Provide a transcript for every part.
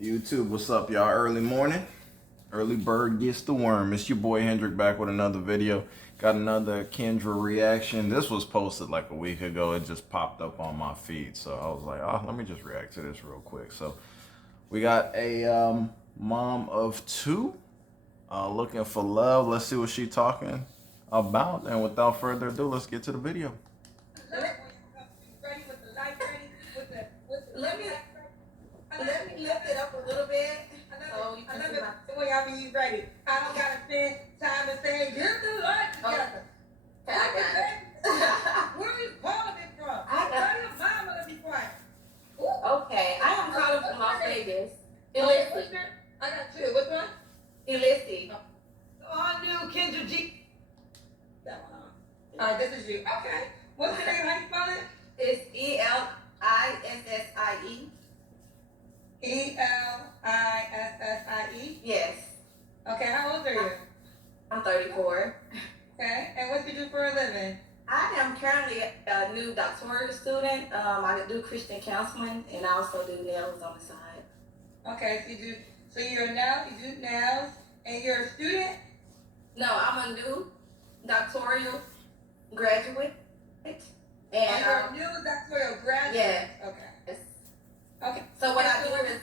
YouTube, what's up, y'all? Early morning. Early bird gets the worm. It's your boy Hendrick back with another video. Got another Kendra reaction. This was posted like a week ago. It just popped up on my feed. So I was like, oh, let me just react to this real quick. So we got a mom of two looking for love. Let's see what she's talking about. And without further ado, let's get to the video. Let me lift it up a little bit. I love it when y'all be ready. I don't gotta spend time to say, get the light together. Okay, I got it. Where are you calling it from? I got Tell your mama to be quiet. Okay, I am calling from Las Vegas. What's Illicit. your, I got two. Which one? Illicit. On new Kendra G. That one. Alright, this is you. Okay. What's your name? How you spell it? It's Elissie. Elissie. Yes. Okay, how old are you? I'm 34. Okay, and what do you do for a living? I am currently a new doctoral student. I do Christian counseling and I also do nails on the side. Okay, so you're a nail, you do nails, and you're a student? No, I'm a new doctoral graduate. And And you're a new doctoral graduate? yeah. Okay. Yes. Okay. So what I do is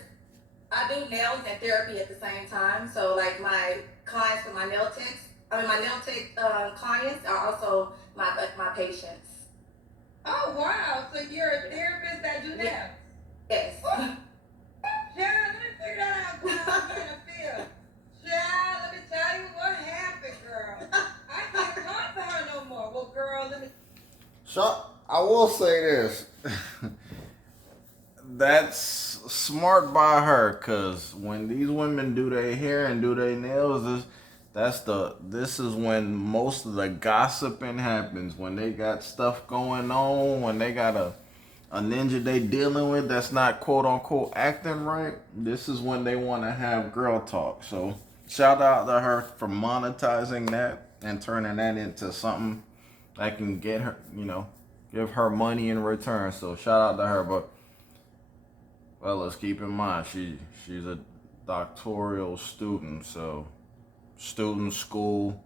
I do nails and therapy at the same time. So like my clients for my nail techs, my nail tech clients are also my patients. Oh, wow. So you're a therapist that do nails? Yes. Child, let me figure that out. Girl. I'm getting a feel. Child, let me tell you what happened, girl. I can't talk to her no more. Well, girl, let me... So I will say this. That's smart by her, cause when these women do their hair and do their nails, this is when most of the gossiping happens. When they got stuff going on, when they got a ninja they dealing with that's not quote unquote acting right, this is when they want to have girl talk. So shout out to her for monetizing that and turning that into something that can get her, give her money in return. So shout out to her. But well, let's keep in mind she's a doctoral student, so student school.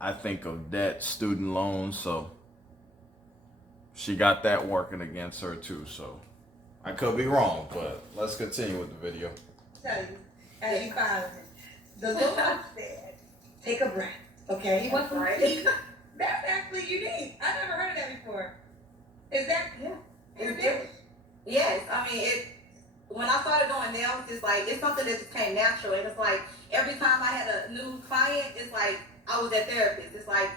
I think of debt, student loans, so she got that working against her too. So I could be wrong, but let's continue with the video. Tell you, as you found it, the Lord said, take a breath, okay? What's right? That's actually unique. I never heard of that before. Is that It's yes. I mean, when I started doing nails, it's something that just came natural. And it's like every time I had a new client, it's like I was that therapist. It's like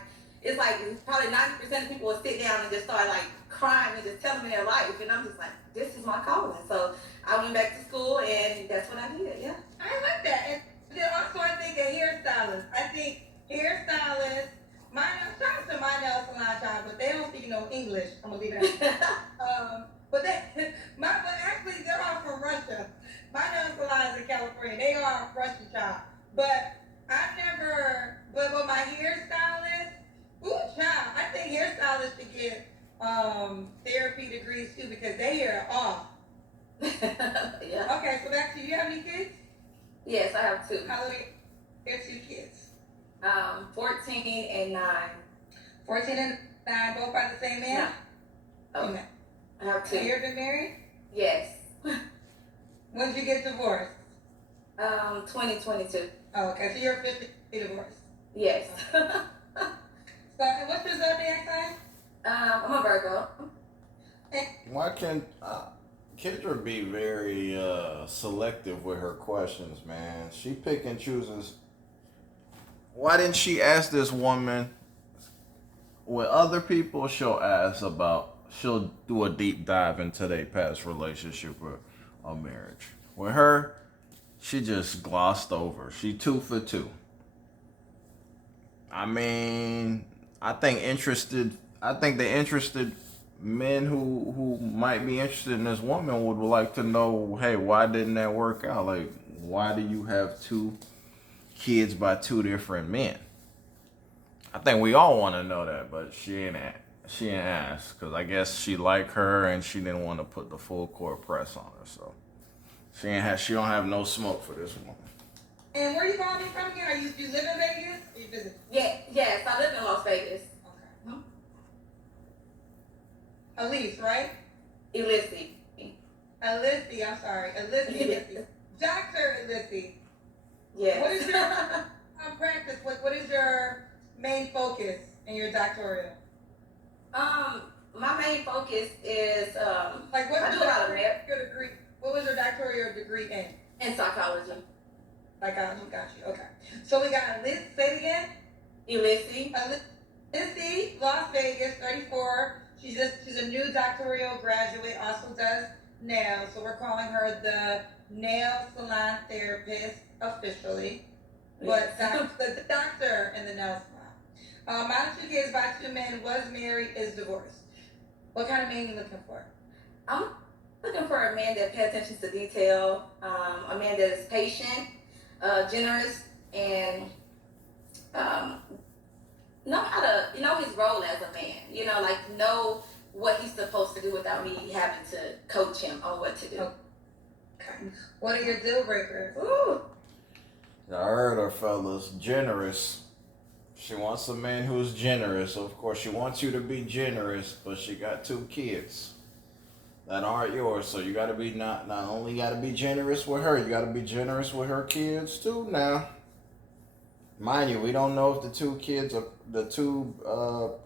probably 90% of people would sit down and just start like crying and just telling me their life, and I'm just like, this is my calling. So I went back to school, and that's what I did. Yeah. I like that. And then also I think a hairstylist. I think hairstylists, shout out to my nail salon job, but they don't speak no English. I'm gonna leave it at that. But actually they're all from Russia. My nail salon is in California. They are Russian job. But but my hairstylist, ooh child, I think hairstylists should get therapy degrees too, because they hair are off. Yeah. Okay, so back to you. Have any kids? Yes, I have two. How old are your two kids? 14 and 9. 14 and 9, both by the same man? No. No. I have So 2. you've been married? Yes. When did you get divorced? 2022. Oh, okay, so you're officially divorced. Yes. So, and what's your zodiac sign? I'm a Virgo. Why can't Kendra be very selective with her questions, man? She pick and chooses. Why didn't she ask this woman? With other people, she'll do a deep dive into their past relationship or a marriage. With her, she just glossed over. She 2 for 2. I mean, I think the interested men who might be interested in this woman would like to know, hey, why didn't that work out? Like, why do you have 2 kids by 2 different men? I think we all want to know that, but she ain't ask, because I guess she liked her and she didn't want to put the full court press on her. So She don't have no smoke for this one. And where you calling me from again? You live in Vegas? Or you visit? Yes, I live in Las Vegas. Okay. Elise, right? Elyssie. Elyssie, I'm sorry. Elyssie. Dr. Elyssie. Yes. What is your practice? What is your main focus in your doctoral? My main focus is Like what I do a lot of math your degree? What was your doctoral degree in? and psychology. Psychology, got you. Okay. So we got Elyssie, say it again. Elyssie. Elyssie, Las Vegas, 34. She's a new doctoral graduate, also does nails. So we're calling her the nail salon therapist officially. But the doctor in the nail salon. Mom of 2 kids by 2 men, was married, is divorced. What kind of man you looking for? I'm looking for a man that pays attention to detail, a man that is patient, generous, and know how to know his role as a man. Like know what he's supposed to do without me having to coach him on what to do. Okay. What are your deal breakers? Ooh. I heard her, fellas. Generous. She wants a man who's generous. Of course, she wants you to be generous, but she got 2 kids that aren't yours. So you gotta be not only gotta be generous with her, you gotta be generous with her kids too. Now, mind you, we don't know if the two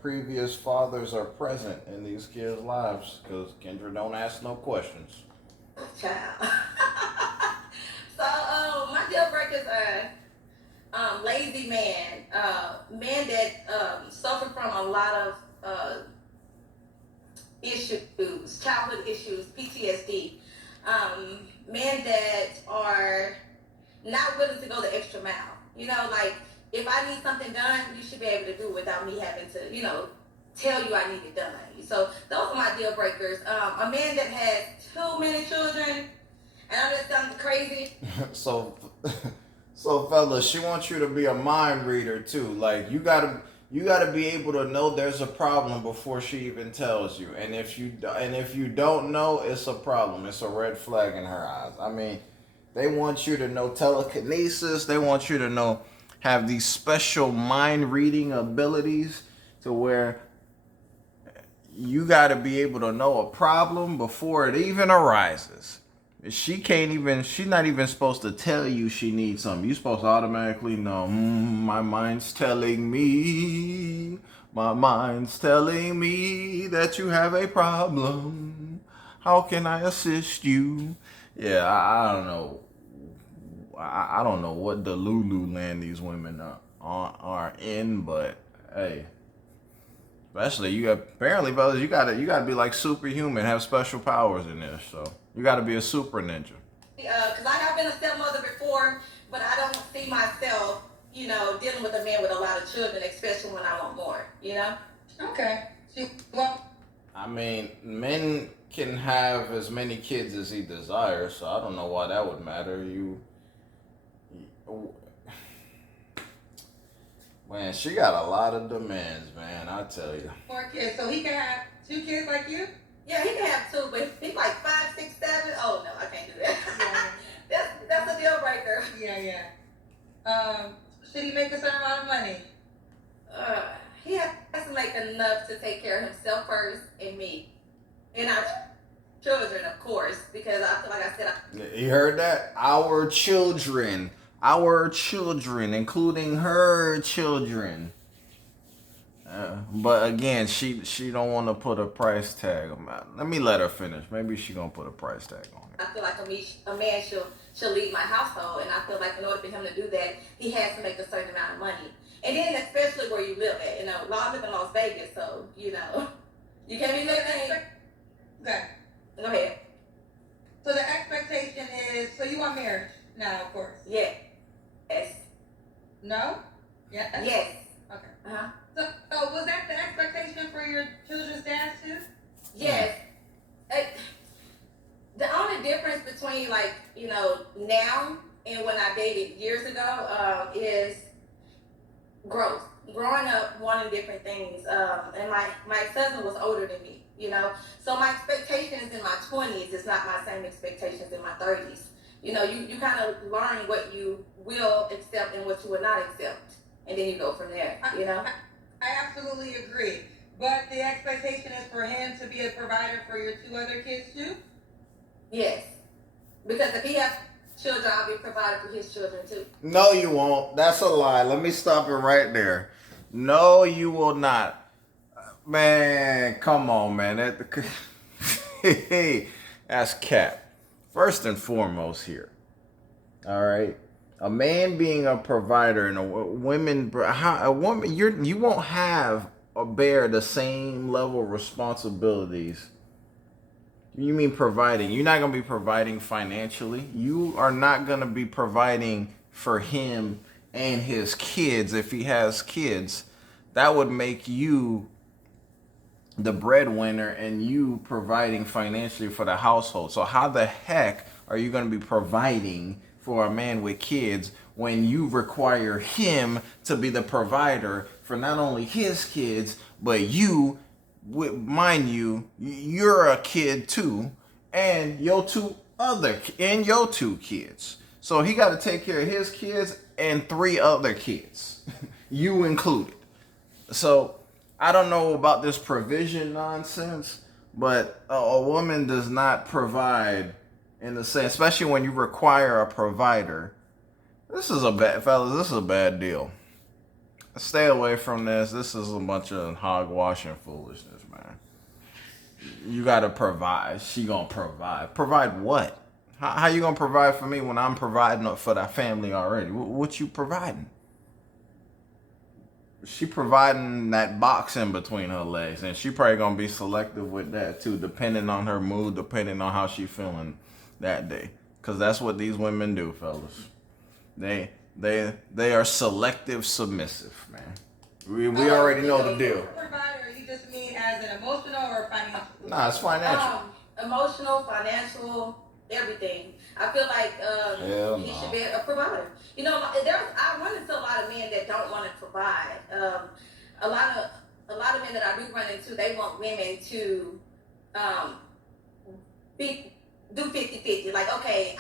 previous fathers are present in these kids' lives because Kendra don't ask no questions. Child. So my deal breakers are lazy man, men that suffer from a lot of issues, childhood issues, PTSD, men that are not willing to go the extra mile. Like if I need something done, you should be able to do it without me having to, tell you I need it done. So those are my deal breakers. A man that has too many children, and I know that sounds crazy. So fellas, she wants you to be a mind reader too. Like you gotta be able to know there's a problem before she even tells you. And if you don't know, it's a problem. It's a red flag in her eyes. I mean, they want you to know telekinesis. They want you to have these special mind reading abilities to where you got to be able to know a problem before it even arises. She's not even supposed to tell you she needs something. You're supposed to automatically know, my mind's telling me that you have a problem. How can I assist you? Yeah, I don't know. I don't know what the Lulu land these women are in, but hey. Especially apparently, brothers, you gotta be like superhuman, have special powers in this. So you gotta be a super ninja. Because I have been a stepmother before, but I don't see myself, dealing with a man with a lot of children, especially when I want more. Okay. I mean, men can have as many kids as he desires, so I don't know why that would matter. Man, she got a lot of demands, man. I tell you. 4 kids, so he can have 2 kids like you? Yeah, he can have 2, but if he's like 5, 6, 7, oh no, I can't do that. Yeah. that's a deal breaker. Yeah. Should he make a certain amount of money? He has to make enough to take care of himself first and me. And our children, of course, because I feel like I said... You heard that? Our children, including her children. But again, she don't want to put a price tag on that. Let me let her finish. Maybe she gonna put a price tag on it. I feel like a man should lead my household, and I feel like in order for him to do that, he has to make a certain amount of money. And then especially where you live at. I live in Las Vegas, so you can't be living. Okay. Go ahead. So the expectation is, so you want marriage now, of course. Yeah. Yes. No? Yes. Yes. Okay. Uh-huh. So was that the expectation for your children's dad too? Yes. The only difference between now and when I dated years ago is growth. Growing up wanting different things. And my cousin was older than me, So my expectations in my 20s is not my same expectations in my 30s. You know, you kind of learn what you will accept and what you will not accept, and then you go from there. You know. I absolutely agree. But the expectation is for him to be a provider for your 2 other kids too? Yes. Because if he has children, I'll be providing for his children too. No, you won't. That's a lie. Let me stop it right there. No, you will not. Man, come on, man. That's cap. First and foremost here. All right. A man being a provider and a woman, you won't have or bear the same level of responsibilities. You mean providing? You're not gonna be providing financially. You are not gonna be providing for him and his kids if he has kids. That would make you the breadwinner and you providing financially for the household. So how the heck are you going to be providing for a man with kids when you require him to be the provider for not only his kids, but you, mind you, you're a kid too, and your two kids. So he got to take care of his kids and 3 other kids, you included. So I don't know about this provision nonsense, but a woman does not provide in the same, especially when you require a provider. This is a bad deal. Stay away from this. This is a bunch of hogwash and foolishness, man. You gotta provide. She gonna provide. Provide what? How you gonna provide for me when I'm providing for that family already? What you providing? She providing that box in between her legs, and she probably gonna be selective with that too, depending on her mood, depending on how she feeling that day. Cause that's what these women do, fellas. They are selective submissive, man. We already know the deal. Provider, you just mean as an emotional or financial? Nah, it's financial. Emotional, financial, everything. I feel like he should be a provider. You know, I run into a lot of men that don't want to provide. A lot of men that I do run into, they want women to do 50-50. Like, okay,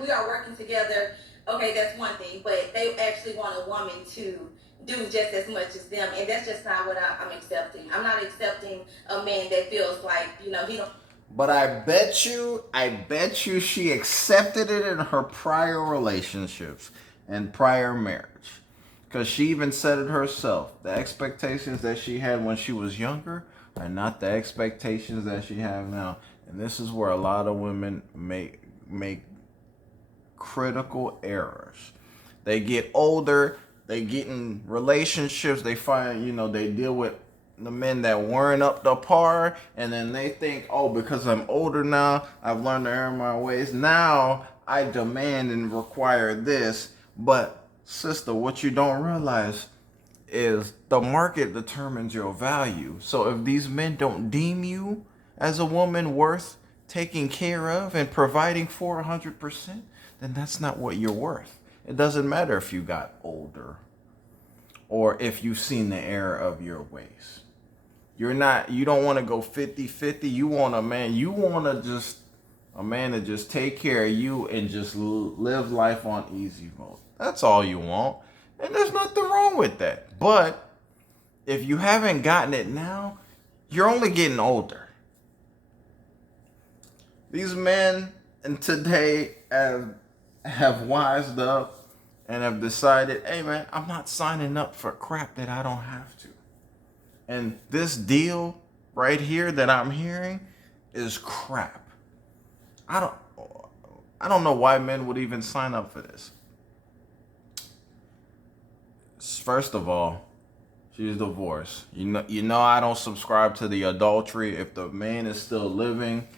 we are working together. Okay, that's one thing, but they actually want a woman to do just as much as them, and that's just not what I'm accepting. I'm not accepting a man that feels like, you know, he don't. But I bet you she accepted it in her prior relationships and prior marriage. Because she even said it herself. The expectations that she had when she was younger are not the expectations that she have now. And this is where a lot of women make critical errors. They get older, they get in relationships, they find, they deal with the men that weren't up to par, and then they think, oh, because I'm older now, I've learned to earn my ways. Now I demand and require this. But sister, what you don't realize is the market determines your value. So if these men don't deem you as a woman worth taking care of and providing for 100%, then that's not what you're worth. It doesn't matter if you got older or if you've seen the error of your ways. You don't want to go 50-50. You want a man to just take care of you and just live life on easy mode. That's all you want. And there's nothing wrong with that. But if you haven't gotten it now, you're only getting older. These men and today have wised up and have decided, hey man, I'm not signing up for crap that I don't have to. And this deal right here that I'm hearing is crap. I don't know why men would even sign up for this. First of all, she's divorced. You know I don't subscribe to the adultery. If the man is still living,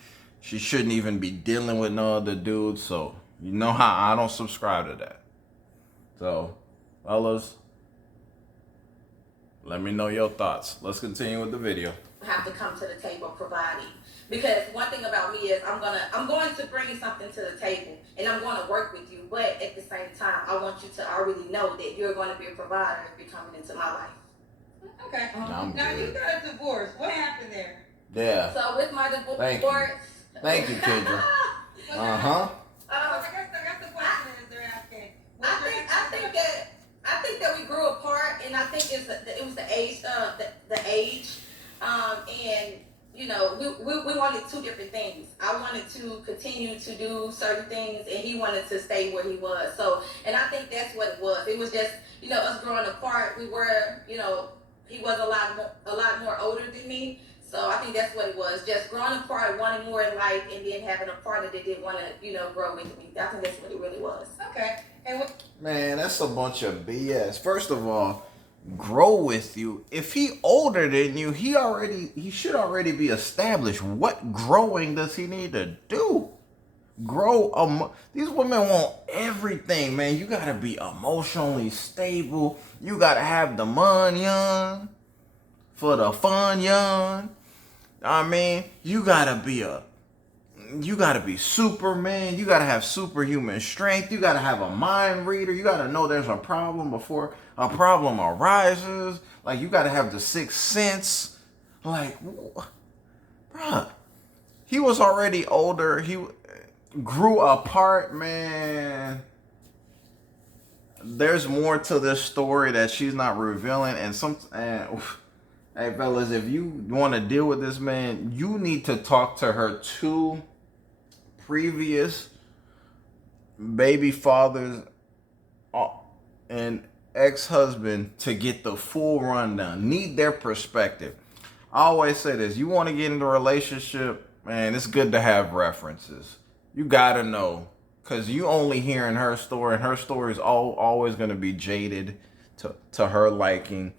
she shouldn't even be dealing with no other dude. So you know how I don't subscribe to that. So, fellas, let me know your thoughts. Let's continue with the video. Have to come to the table providing, because one thing about me is I'm going to bring something to the table and I'm going to work with you, but at the same time I want you to already know that you're going to be a provider if you're coming into my life. Okay. I'm now good. You got a divorce. What happened there? Yeah. So with my divorce, Thank you, Kendra. I guess continue to do certain things, and he wanted to stay where he was. So, and I think that's what it was. It was just, us growing apart. We were, he was a lot more older than me. So I think that's what it was. Just growing apart, wanting more in life, and then having a partner that did want to, grow with me. I think that's what it really was. Okay. And Man, that's a bunch of BS. First of all, grow with you. If he older than you, he should already be established. What growing does he need to do? Grow. These women want everything, man. You gotta be emotionally stable. You gotta have the money on for the fun, young. I mean, you gotta be Superman. You gotta have superhuman strength. You gotta have a mind reader. You gotta know there's a problem before a problem arises. Like, you gotta have the sixth sense. Like, bruh, he was already older. He grew apart, man. There's more to this story that she's not revealing, hey, fellas, if you want to deal with this man, you need to talk to her two previous baby fathers and ex-husband to get the full rundown. Need their perspective. I always say this. You want to get into a relationship, man, it's good to have references. You got to know. Because you only hearing her story, and her story is always going to be jaded to her liking.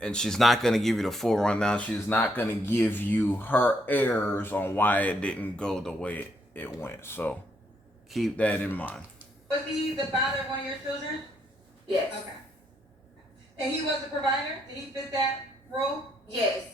And she's not going to give you the full rundown. She's not going to give you her errors on why it didn't go the way it went. So keep that in mind. Was he the father of one of your children? Yes. Okay. And he was the provider? Did he fit that role? Yes.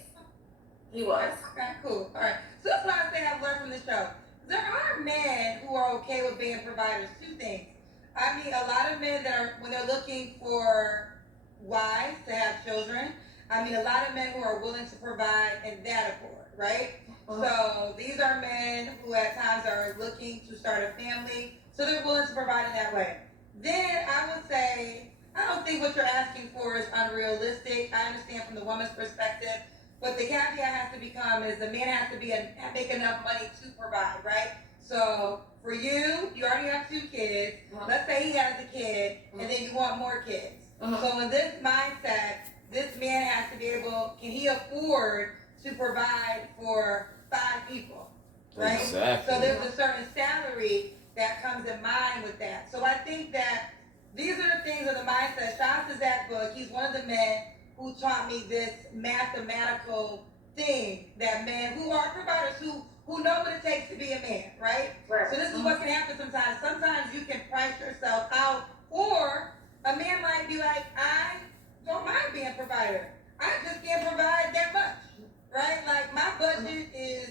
He was. Okay, cool. All right. So that's what I say I've learned from this show. There are men who are okay with being providers. Two things. I mean, a lot of men that are, when they're looking for wives to have children, I mean, a lot of men who are willing to provide in that accord, right? So these are men who at times are looking to start a family, so they're willing to provide in that way. Then I would say, I don't think what you're asking for is unrealistic. I understand from the woman's perspective, but the caveat has to become is the man has to make enough money to provide, right? So for you already have 2 kids. Let's say he has a kid, and then you want more kids. So in this mindset, this man has to be able, can he afford to provide for 5 people, right? Exactly. So there's a certain salary that comes in mind with that. So I think that these are the things of the mindset. Shout out to Zach Book. He's one of the men who taught me this mathematical thing that men who are providers, who know what it takes to be a man, right? So this is what can happen sometimes. Sometimes you can price yourself out, or a man might be like, I don't mind being a provider. I just can't provide that much, right? Like, my budget is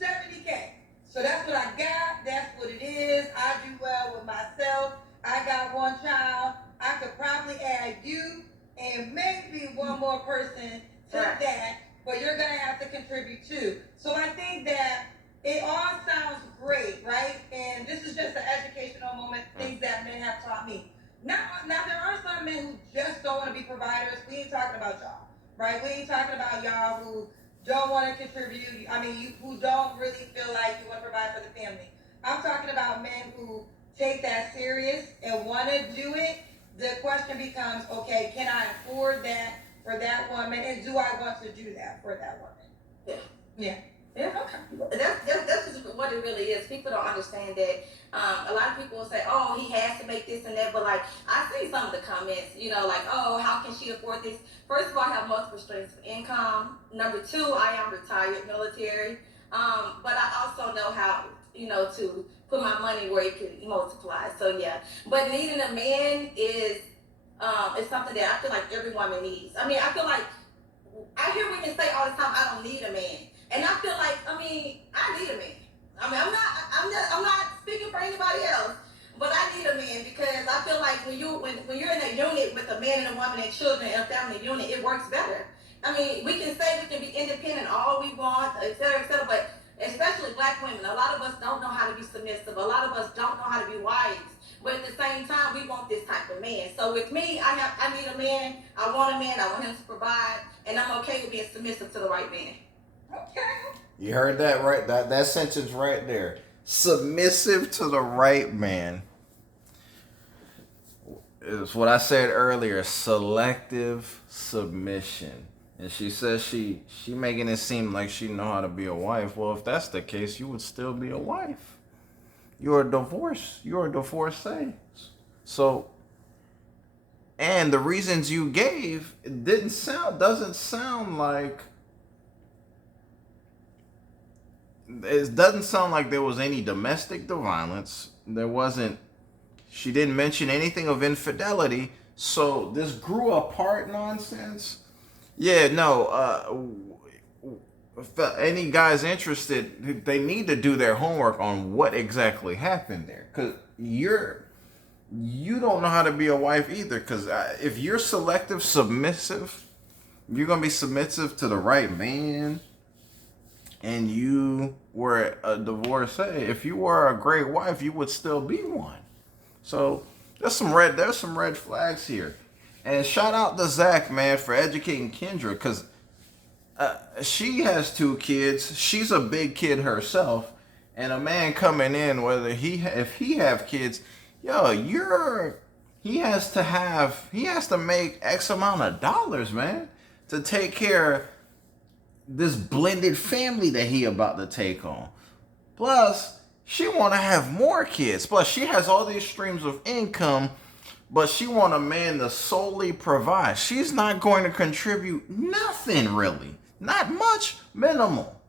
$70K. So that's what I got. That's what it is. I do well with myself. I got 1 child. I could probably add you and maybe one more person to that, but you're going to have to contribute too. So I think that it all sounds great, right? And this is just an educational moment, things that men have taught me. Now there are some men who just don't want to be providers. We ain't talking about y'all, right? We ain't talking about y'all who don't want to contribute. I mean, you who don't really feel like you want to provide for the family. I'm talking about men who take that serious and want to do it. The question becomes, okay, can I afford that for that woman, and do I want to do that for that woman? Yeah. Okay. That's just what it really is. People don't understand that. A lot of people will say, oh, he has to make this and that, but like, I see some of the comments, like, oh, how can she afford this? First of all, I have multiple streams of income. Number 2, I am retired military. But I also know how, to put my money where it can multiply. So yeah, but needing a man is something that I feel like every woman needs. I mean, I feel like I hear women say all the time, I don't need a man. And I feel like, I need a man. I mean, I'm not speaking for anybody else, but I need a man because I feel like when you're in a unit with a man and a woman and children and a family unit, it works better. I mean, we can say we can be independent all we want, et cetera, but especially Black women, a lot of us don't know how to be submissive. A lot of us don't know how to be wives. But at the same time, we want this type of man. So with me, I need a man. I want a man. I want him to provide, and I'm okay with being submissive to the right man. Okay. You heard that right? That sentence right there. Submissive to the right man is what I said earlier, selective submission. And she says she making it seem like she know how to be a wife. Well, if that's the case, you would still be a wife. You're a divorcee. So, and the reasons you gave, it doesn't sound like there was any domestic violence. She didn't mention anything of infidelity. So this grew apart nonsense. Yeah, no. If any guys interested, they need to do their homework on what exactly happened there, because you don't know how to be a wife either. Because if you're submissive, you're gonna be submissive to the right man, and you were a divorcee. If you were a great wife, you would still be one. So there's some red flags here. And shout out to Zach, man, for educating Kendra, because she has 2 kids. She's a big kid herself, and a man coming in, if he have kids, he has to make X amount of dollars, man, to take care of this blended family that he about to take on. Plus, she want to have more kids. Plus, she has all these streams of income, but she want a man to solely provide. She's not going to contribute nothing, really. Not much, minimal.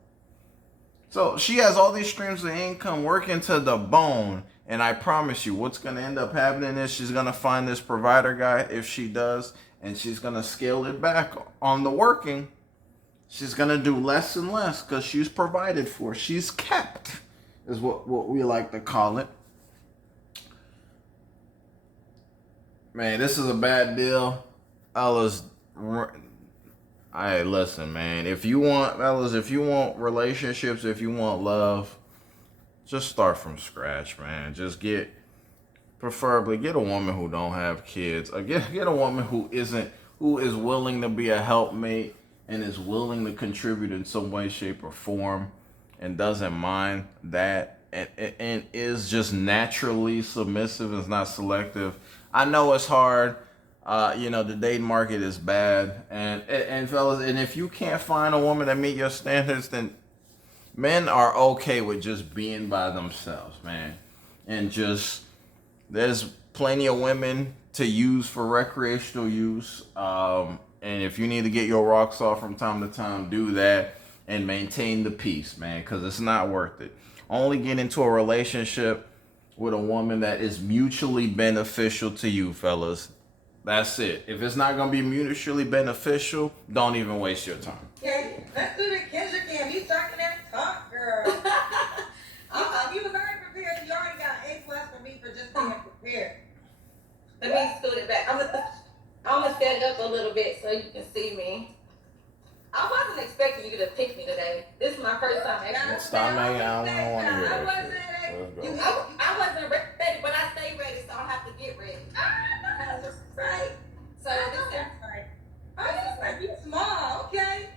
So she has all these streams of income working to the bone. And I promise you, what's going to end up happening is she's going to find this provider guy, if she does, and she's going to scale it back on the working. She's going to do less and less because she's provided for. She's kept, is what we like to call it. Man, this is a bad deal. Fellas, listen, man. If you want relationships, if you want love, just start from scratch, man. Preferably get a woman who don't have kids. Or get a woman who is willing to be a helpmate and is willing to contribute in some way, shape, or form, and doesn't mind that, and is just naturally submissive, is not selective. I know it's hard. The dating market is bad, and fellas, and if you can't find a woman that meet your standards, then men are okay with just being by themselves, man. And just, there's plenty of women to use for recreational use. And if you need to get your rocks off from time to time, do that and maintain the peace, man, because it's not worth it. Only get into a relationship with a woman that is mutually beneficial to you, fellas. That's it. If it's not going to be mutually beneficial, don't even waste your time. Okay, let's do the Kendra Cam. You talking that talk, girl. You was already prepared. You already got A+ for me for just being prepared. Let me scoot it back. I'm gonna stand up a little bit so you can see me. I wasn't expecting you to pick me today. This is my first time actually. Stop, man. I don't want to hear that shit. Let's go. I wasn't ready, but I stay ready, so I don't have to get ready. Right. So this is right. Oh, you like you small. Okay.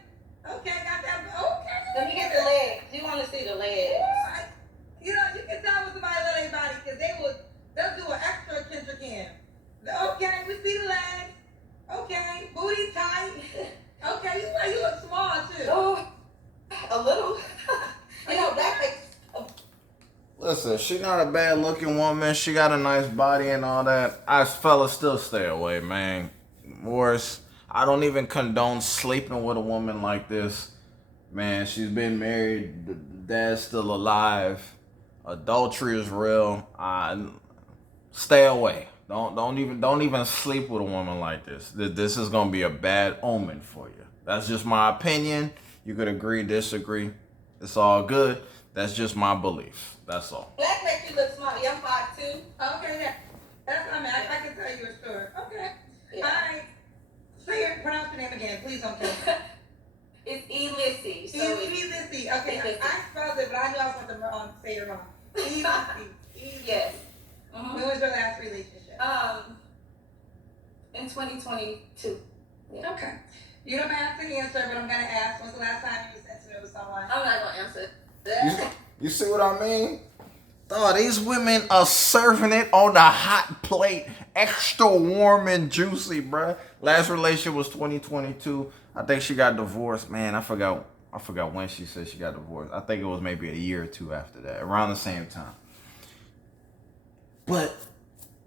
Okay, got that. Okay. Let me get the legs. You want to see the legs? You can tell when somebody love their body because they'll do an extra Kendra Cam. Okay, we see the legs. Okay, booty tight. Okay, you look small too. Oh, a little. That makes. Listen, she not a bad looking woman. She got a nice body and all that. Fellas, still stay away, man. Worse, I don't even condone sleeping with a woman like this. Man, she's been married. The dad's still alive. Adultery is real. Stay away. Don't even sleep with a woman like this. This is gonna be a bad omen for you. That's just my opinion. You could agree, disagree. It's all good. That's just my belief. That's all. Black makes you look small. You're 5'2". Okay, that's I can tell you a story. Okay. Yeah. All right. Pronounce your name again. Please don't kill me. It's Elissy. So Elissy. Okay, I spelled it, but I knew I was going to say it wrong. Elissy. Yes. Mm-hmm. When was your last relationship? In 2022. Yeah. Okay. You don't have to answer, but I'm going to ask, when's the last time you was intimate with someone? I'm not going to answer that. You see what I mean? Oh, these women are serving it on the hot plate, extra warm and juicy, bruh. Last relationship was 2022. I think she got divorced. Man, I forgot. I forgot when she said she got divorced. I think it was maybe a year or two after that, around the same time. But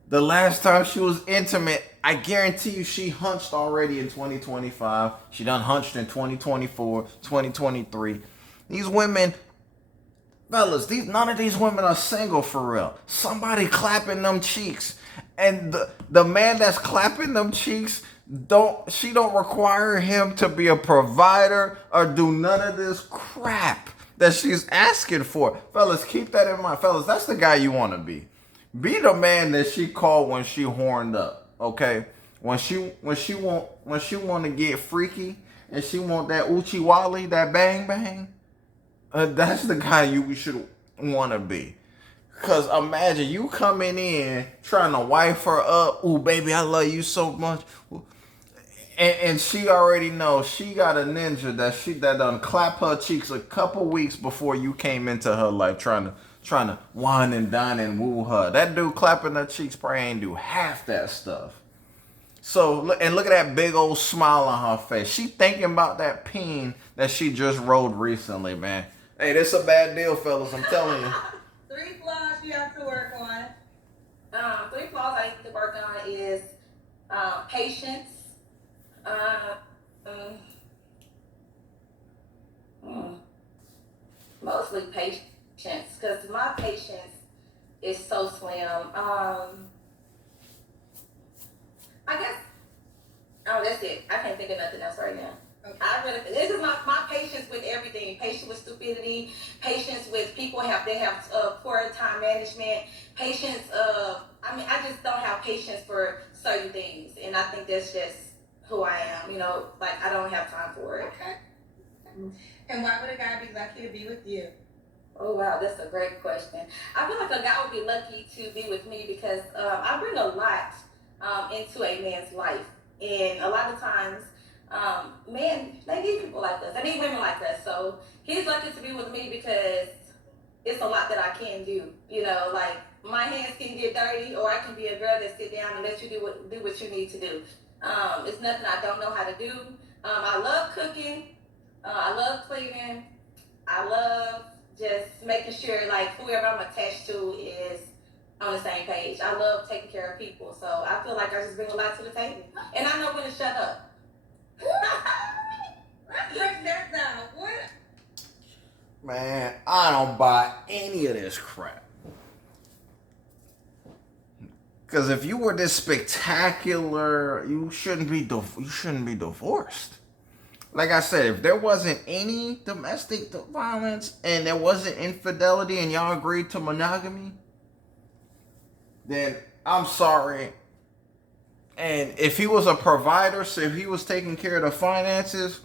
the last time she was intimate, I guarantee you she hunched already in 2025. She done hunched in 2024, 2023. These women, fellas, none of these women are single for real. Somebody clapping them cheeks. And the man that's clapping them cheeks, she don't require him to be a provider or do none of this crap that she's asking for. Fellas, keep that in mind. Fellas, that's the guy you want to be. Be the man that she called when she horned up, okay? When she want to get freaky and she want that Uchi Wally, that bang bang, that's the guy you should want to be. Cause imagine you coming in trying to wife her up. Ooh, baby, I love you so much. And she already knows she got a ninja that done clap her cheeks a couple weeks before you came into her life trying to wine and dine and woo her. That dude clapping her cheeks probably ain't do half that stuff. So, look at that big old smile on her face. She thinking about that peen that she just rode recently, man. Hey, this a bad deal, fellas. I'm telling you. 3 flaws you have to work on. 3 flaws I need to work on is patience. Mostly patience, because my patience is so slim. I guess. Oh, that's it. I can't think of nothing else right now. Okay. This is my patience with everything. Patience with stupidity. Patience with people they have poor time management. Patience. I just don't have patience for certain things, and I think that's just who I am. Like I don't have time for it. Okay. And why would a guy be lucky to be with you? Oh wow, that's a great question. I feel like a guy would be lucky to be with me because I bring a lot into a man's life, and a lot of times, men they need people like us. They need women like us. So he's lucky to be with me because it's a lot that I can do. Like my hands can get dirty, or I can be a girl that sit down and let you do what you need to do. It's nothing I don't know how to do. I love cooking. I love cleaning. I love just making sure like whoever I'm attached to is on the same page. I love taking care of people, so I feel like I just bring a lot to the table, and I know when to shut up. Let's break that down. What? Man, I don't buy any of this crap. Because if you were this spectacular, you shouldn't be divorced. Like I said, if there wasn't any domestic violence and there wasn't infidelity and y'all agreed to monogamy, then I'm sorry. And if he was a provider, so if he was taking care of the finances,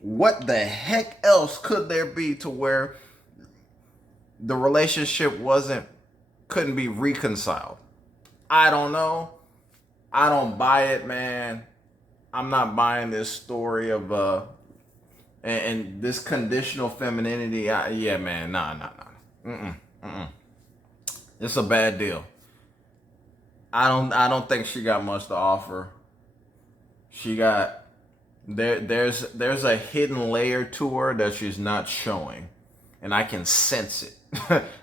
what the heck else could there be to where the relationship couldn't be reconciled? I don't know. I don't buy it, man. I'm not buying this story of and this conditional femininity. Yeah, man. Nah. It's a bad deal. I don't think she got much to offer. She got there's a hidden layer to her that she's not showing, and I can sense it.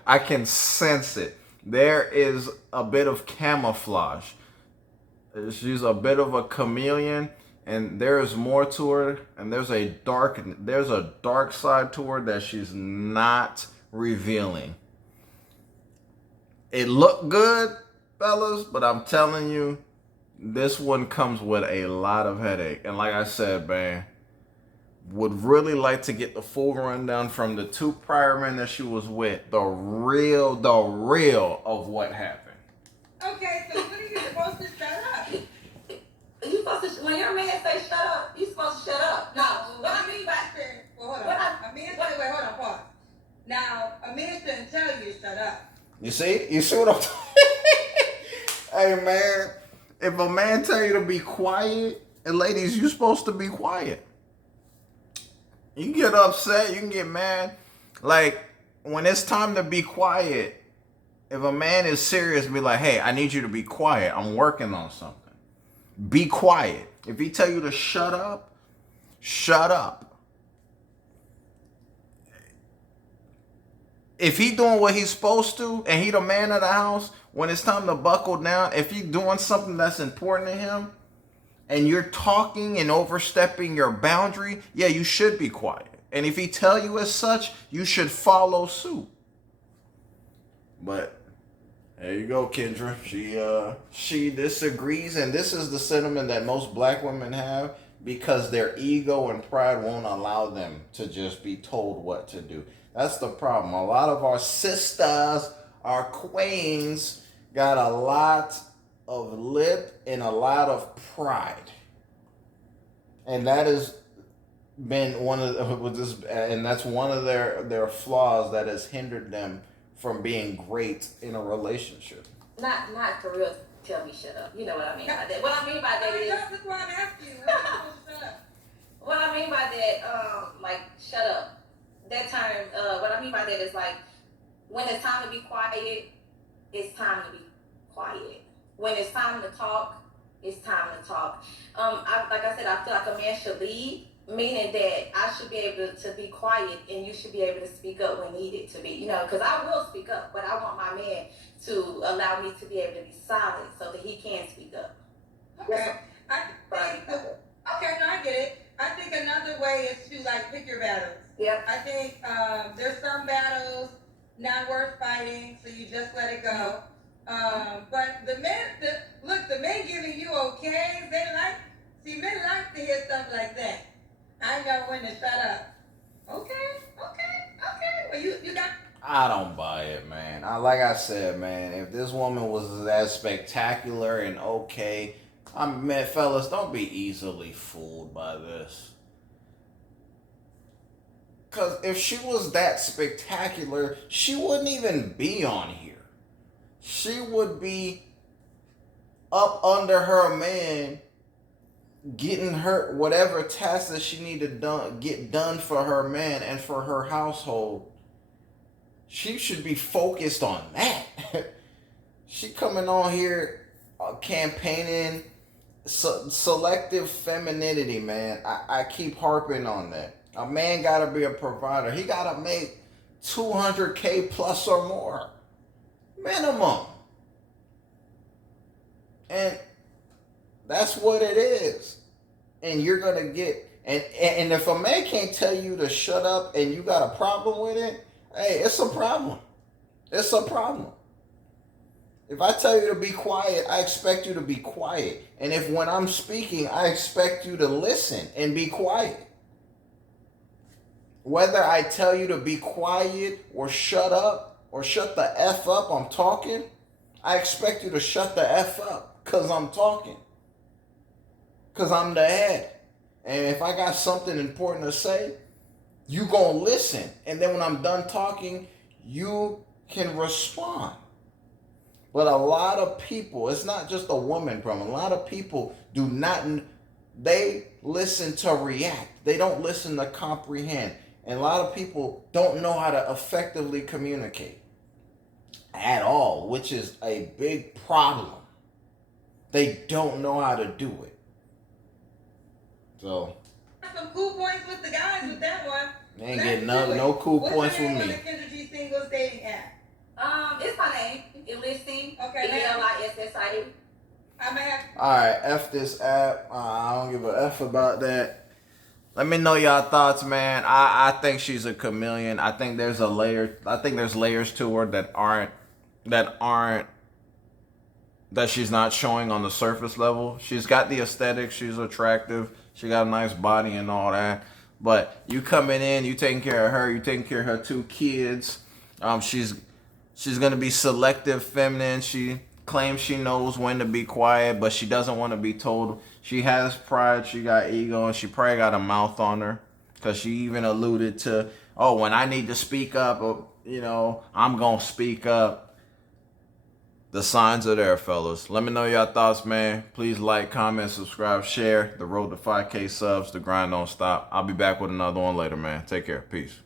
I can sense it. There is a bit of camouflage. She's a bit of a chameleon, and there is more to her, and there's a dark side to her that she's not revealing. It looked good, fellas, but I'm telling you, this one comes with a lot of headache. And like I said, man, would really like to get the full rundown from the 2 prior men that she was with, the real of what happened. Okay, so when are you supposed to shut up? You supposed to, when your man say shut up, you supposed to shut up. No, what I mean by well, hold on. Wait, hold on, pause. Now, a man shouldn't tell you to shut up. You see what I'm Hey, man, if a man tell you to be quiet, and ladies, you supposed to be quiet. You can get upset, you can get mad. Like, when it's time to be quiet, If a man is serious, be like, hey, I need you to be quiet. I'm working on something. Be quiet. If he tell you to shut up, shut up. If he doing what he's supposed to and he the man of the house, when it's time to buckle down, if he doing something that's important to him and you're talking and overstepping your boundary, yeah, you should be quiet. And if he tell you as such, you should follow suit. But there you go, Kendra. She disagrees, and this is the sentiment that most black women have because their ego and pride won't allow them to just be told what to do. That's the problem. A lot of our sisters, our queens, got a lot of lip and a lot of pride, and that has been one of with this, and that's one of their flaws that has hindered them from being great in a relationship. Not for real. Tell me shut up. You know what I mean by that. What I mean by that is. That's why I'm asking you. Shut up. What I mean by that, like shut up. That term. What I mean by that is like when it's time to be quiet, it's time to be quiet. When it's time to talk, it's time to talk. Like I said, I feel like a man should lead. Meaning that I should be able to be quiet and you should be able to speak up when needed to be, you know, because I will speak up, but I want my man to allow me to be able to be silent so that he can speak up. Okay. Okay, no, I get it. I think another way is to like pick your battles. Yep. I think there's some battles not worth fighting, so you just let it go. But the men giving you okay, men like to hear stuff like that. I know when to shut up. Okay. Well, you got. I don't buy it, man. Like I said, man, if this woman was as spectacular and okay, fellas, don't be easily fooled by this. Because if she was that spectacular, she wouldn't even be on here. She would be up under her man, getting her whatever task that she needed get done for her man and for her household. She should be focused on that. She coming on here campaigning selective femininity, man. I keep harping on that. A man gotta be a provider. He gotta make $200K plus or more minimum, and that's what it is. And you're gonna get and if a man can't tell you to shut up and you got a problem with it, hey, it's a problem. It's a problem. If I tell you to be quiet, I expect you to be quiet. And if when I'm speaking, I expect you to listen and be quiet. Whether I tell you to be quiet or shut up or shut the F up, I'm talking, I expect you to shut the F up because I'm talking. Because I'm the head. And if I got something important to say, you gonna listen. And then when I'm done talking, you can respond. But a lot of people, it's not just a woman problem. A lot of people do not, they listen to react. They don't listen to comprehend. And a lot of people don't know how to effectively communicate at all, which is a big problem. They don't know how to do it. So some cool points with the guys with that one. they ain't getting no cool points with me. What's the name of the Kendra G Singles dating app? It's my name. Elyssi. Okay. ELISSI. I may have. Alright, F this app. I don't give a F about that. Let me know y'all thoughts, man. I think she's a chameleon. I think there's layers to her that she's not showing on the surface level. She's got the aesthetic, she's attractive, she got a nice body and all that. But you coming in, you taking care of her, you taking care of her 2 kids. She's gonna be selective feminine. She claims she knows when to be quiet, but she doesn't want to be told. She has pride, she got ego, and she probably got a mouth on her. Because she even alluded to, when I need to speak up, I'm gonna speak up. The signs are there, fellas. Let me know your thoughts, man. Please like, comment, subscribe, share. The road to 5K subs. The grind don't stop. I'll be back with another one later, man. Take care. Peace.